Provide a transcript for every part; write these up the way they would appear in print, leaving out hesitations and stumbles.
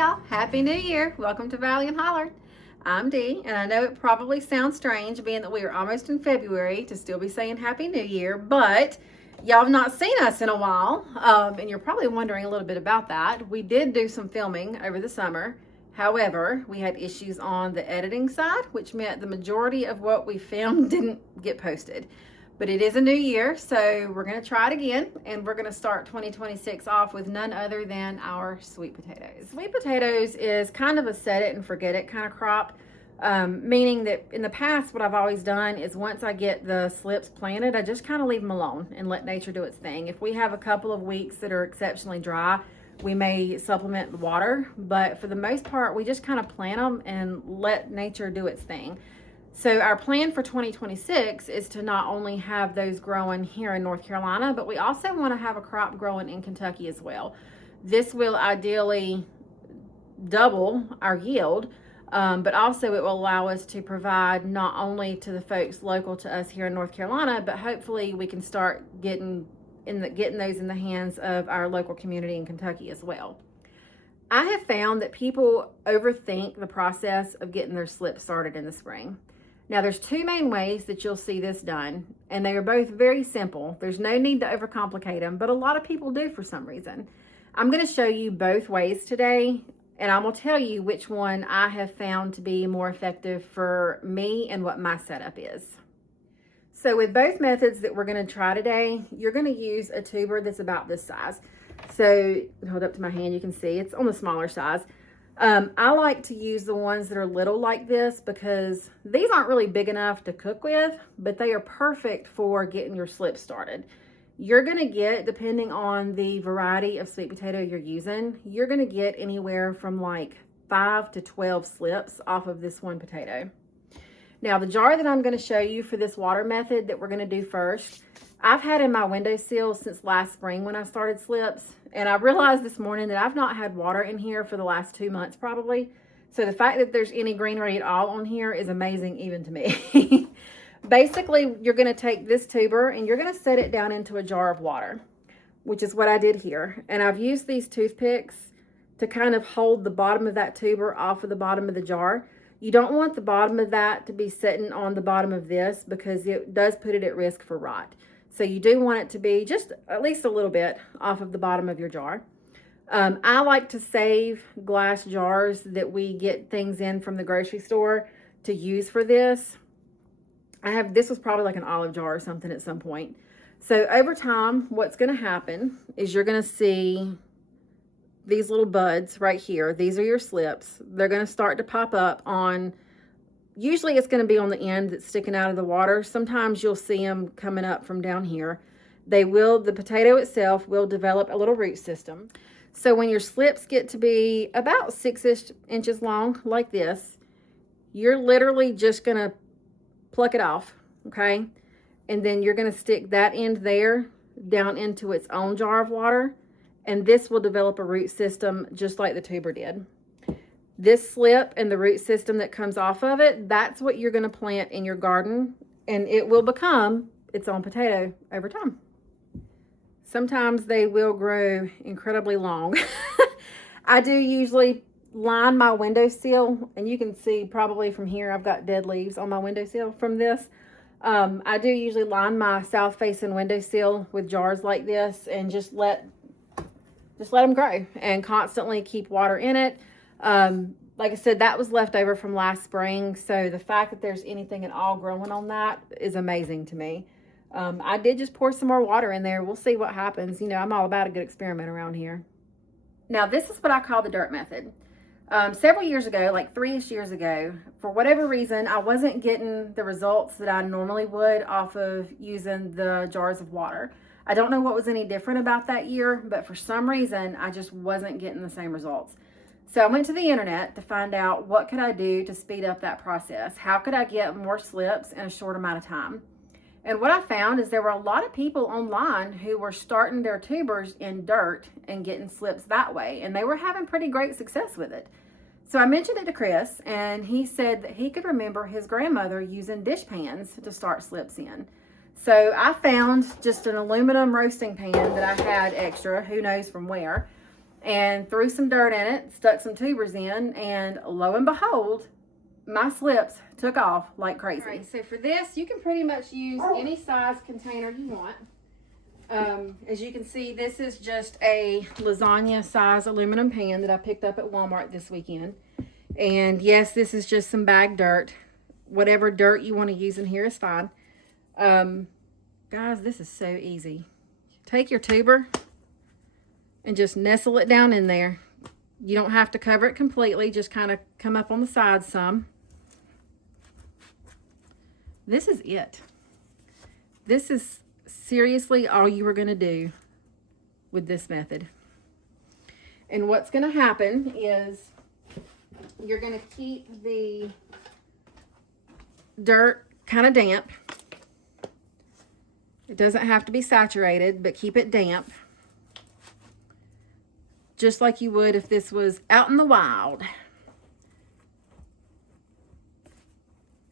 y'all, Happy New Year. Welcome to Valley and Holler. I'm Dee, and I know it probably sounds strange being that we are almost in February to still be saying Happy New Year, but y'all have not seen us in a while, and you're probably wondering a little bit about that. We did do some filming over the summer. However, we had issues on the editing side, which meant the majority of what we filmed didn't get posted. But it is a new year, so we're going to try it again, and we're going to start 2026 off with none other than our sweet potatoes. Sweet potatoes is kind of a set it and forget it kind of crop, meaning that in the past, what I've always done is once I get the slips planted, I just kind of leave them alone and let nature do its thing. If we have a couple of weeks that are exceptionally dry, we may supplement the water, but for the most part, we just kind of plant them and let nature do its thing. So our plan for 2026 is to not only have those growing here in North Carolina, but we also want to have a crop growing in Kentucky as well. This will ideally double our yield, but also it will allow us to provide not only to the folks local to us here in North Carolina, but hopefully we can start getting those in the hands of our local community in Kentucky as well. I have found that people overthink the process of getting their slips started in the spring. Now, there's two main ways that you'll see this done, and they are both very simple. There's no need to overcomplicate them, but a lot of people do for some reason. I'm going to show you both ways today, and I'm going to tell you which one I have found to be more effective for me and what my setup is. So with both methods that we're going to try today, you're going to use a tuber that's about this size. So hold up to my hand, you can see it's on the smaller size. I like to use the ones that are little like this because these aren't really big enough to cook with, but they are perfect for getting your slips started. You're going to get, depending on the variety of sweet potato you're using, you're going to get anywhere from like 5 to 12 slips off of this one potato. Now, the jar that I'm going to show you for this water method that we're going to do first, I've had in my windowsill since last spring when I started slips, and I realized this morning that I've not had water in here for the last 2 months probably. So the fact that there's any greenery at all on here is amazing even to me. Basically, you're going to take this tuber and you're going to set it down into a jar of water, which is what I did here. And I've used these toothpicks to kind of hold the bottom of that tuber off of the bottom of the jar. You don't want the bottom of that to be sitting on the bottom of this because it does put it at risk for rot. So you do want it to be just at least a little bit off of the bottom of your jar. I like to save glass jars that we get things in from the grocery store to use for this. This was probably like an olive jar or something at some point. So over time, what's going to happen is you're going to see these little buds right here. These are your slips. They're going to start to pop up on, usually it's going to be on the end that's sticking out of the water. Sometimes you'll see them coming up from down here. The potato itself will develop a little root system. So when your slips get to be about 6-ish inches long like this, you're literally just going to pluck it off, okay? And then you're going to stick that end there down into its own jar of water, and this will develop a root system just like the tuber did. This slip and the root system that comes off of it, that's what you're going to plant in your garden, and it will become its own potato over time. Sometimes they will grow incredibly long. I do usually line my windowsill, and you can see probably from here I've got dead leaves on my windowsill from this. I do usually line my south-facing windowsill with jars like this and just let them grow and constantly keep water in it. Like I said, that was left over from last spring, so the fact that there's anything at all growing on that is amazing to me. I did just pour some more water in there. We'll see what happens. You know, I'm all about a good experiment around here. Now, this is what I call the dirt method. Several years ago, like 3-ish years ago, for whatever reason, I wasn't getting the results that I normally would off of using the jars of water. I don't know what was any different about that year, but for some reason, I just wasn't getting the same results. So I went to the internet to find out what could I do to speed up that process. How could I get more slips in a short amount of time? And what I found is there were a lot of people online who were starting their tubers in dirt and getting slips that way, and they were having pretty great success with it. So I mentioned it to Chris, and he said that he could remember his grandmother using dish pans to start slips in. So I found just an aluminum roasting pan that I had extra, who knows from where, and threw some dirt in it, stuck some tubers in, and lo and behold, my slips took off like crazy. All right, so for this, you can pretty much use any size container you want. As you can see, this is just a lasagna size aluminum pan that I picked up at Walmart this weekend. And yes, this is just some bag dirt. Whatever dirt you want to use in here is fine. Guys, this is so easy. Take your tuber and just nestle it down in there. You don't have to cover it completely, just kind of come up on the sides some. This is it. This is seriously all you are going to do with this method. And what's going to happen is you're going to keep the dirt kind of damp. It doesn't have to be saturated, but keep it damp. Just like you would if this was out in the wild.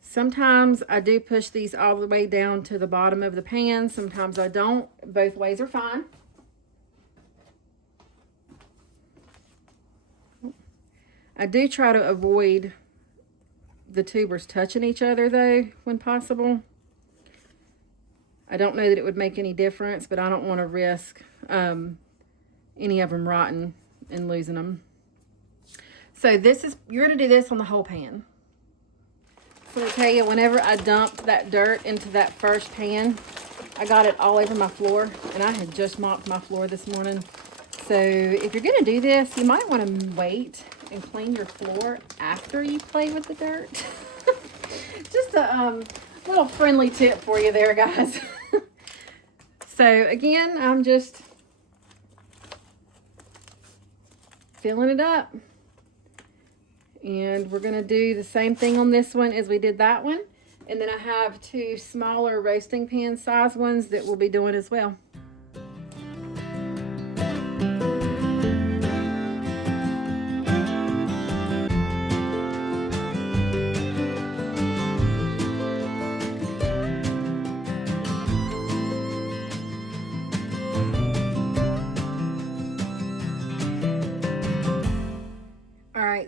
Sometimes I do push these all the way down to the bottom of the pan. Sometimes I don't. Both ways are fine. I do try to avoid the tubers touching each other though, when possible. I don't know that it would make any difference, but I don't want to risk any of them rotting and losing them. So you're going to do this on the whole pan. So I tell you, whenever I dumped that dirt into that first pan, I got it all over my floor, and I had just mopped my floor this morning. So if you're going to do this, you might want to wait and clean your floor after you play with the dirt. Just a little friendly tip for you there, guys. So again, I'm just filling it up. And we're going to do the same thing on this one as we did that one. And then I have two smaller roasting pan size ones that we'll be doing as well.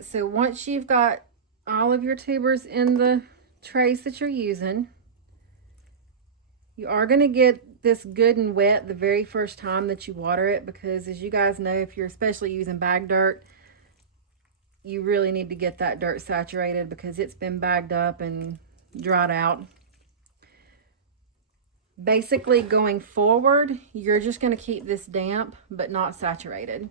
So once you've got all of your tubers in the trays that you're using, you are going to get this good and wet the very first time that you water it, because as you guys know, if you're especially using bag dirt, you really need to get that dirt saturated because it's been bagged up and dried out. Basically, going forward, you're just going to keep this damp but not saturated.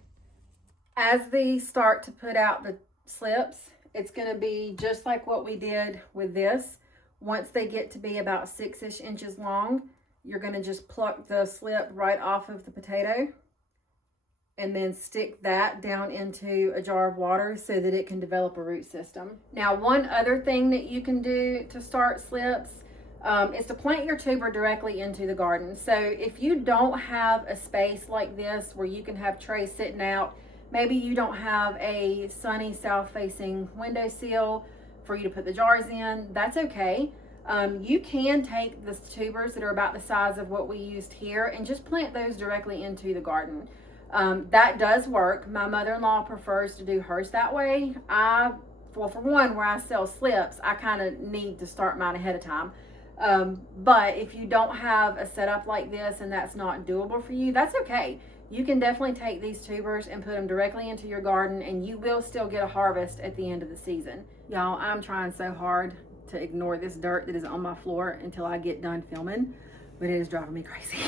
As these start to put out the slips, it's going to be just like what we did with this. Once they get to be about 6-ish inches long, you're going to just pluck the slip right off of the potato and then stick that down into a jar of water so that it can develop a root system. Now, one other thing that you can do to start slips is to plant your tuber directly into the garden. So if you don't have a space like this where you can have trays sitting out, maybe you don't have a sunny south-facing windowsill for you to put the jars in, that's okay. You can take the tubers that are about the size of what we used here and just plant those directly into the garden. That does work. My mother-in-law prefers to do hers that way. Well, for one, where I sell slips, I kind of need to start mine ahead of time. But if you don't have a setup like this and that's not doable for you, that's okay. You can definitely take these tubers and put them directly into your garden, and you will still get a harvest at the end of the season. Y'all, I'm trying so hard to ignore this dirt that is on my floor until I get done filming, but it is driving me crazy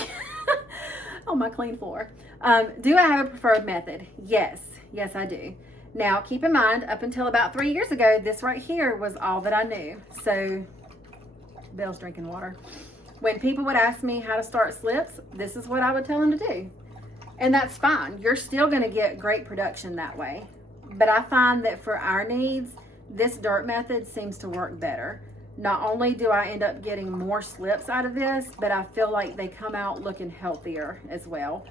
on my clean floor. Do I have a preferred method? Yes, I do. Now, keep in mind, up until about 3 years ago, this right here was all that I knew. So, Belle's drinking water. When people would ask me how to start slips, this is what I would tell them to do. And that's fine. You're still going to get great production that way. But I find that for our needs, this dirt method seems to work better. Not only do I end up getting more slips out of this, but I feel like they come out looking healthier as well.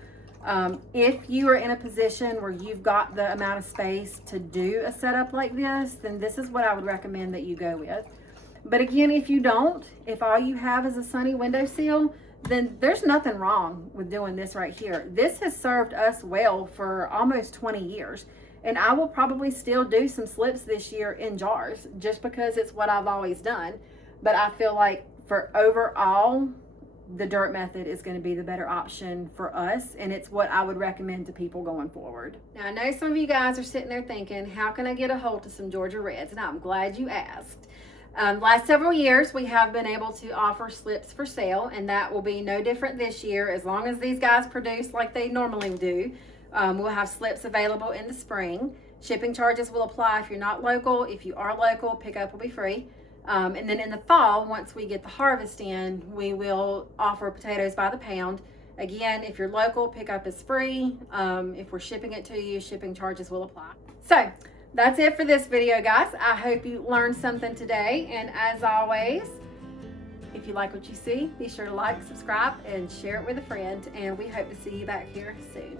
If you are in a position where you've got the amount of space to do a setup like this, then this is what I would recommend that you go with. But again, if you don't, if all you have is a sunny windowsill, then there's nothing wrong with doing this right here. This has served us well for almost 20 years. And I will probably still do some slips this year in jars just because it's what I've always done. But I feel like for overall, the dirt method is going to be the better option for us, and it's what I would recommend to people going forward. Now, I know some of you guys are sitting there thinking, how can I get a hold of some Georgia Reds? And I'm glad you asked. Last several years, we have been able to offer slips for sale, and that will be no different this year. As long as these guys produce like they normally do, we'll have slips available in the spring. Shipping charges will apply if you're not local. If you are local, pickup will be free. And then in the fall, once we get the harvest in, we will offer potatoes by the pound. Again, if you're local, pickup is free. If we're shipping it to you, shipping charges will apply. So that's it for this video, guys. I hope you learned something today. And as always, if you like what you see, be sure to like, subscribe, and share it with a friend. And we hope to see you back here soon.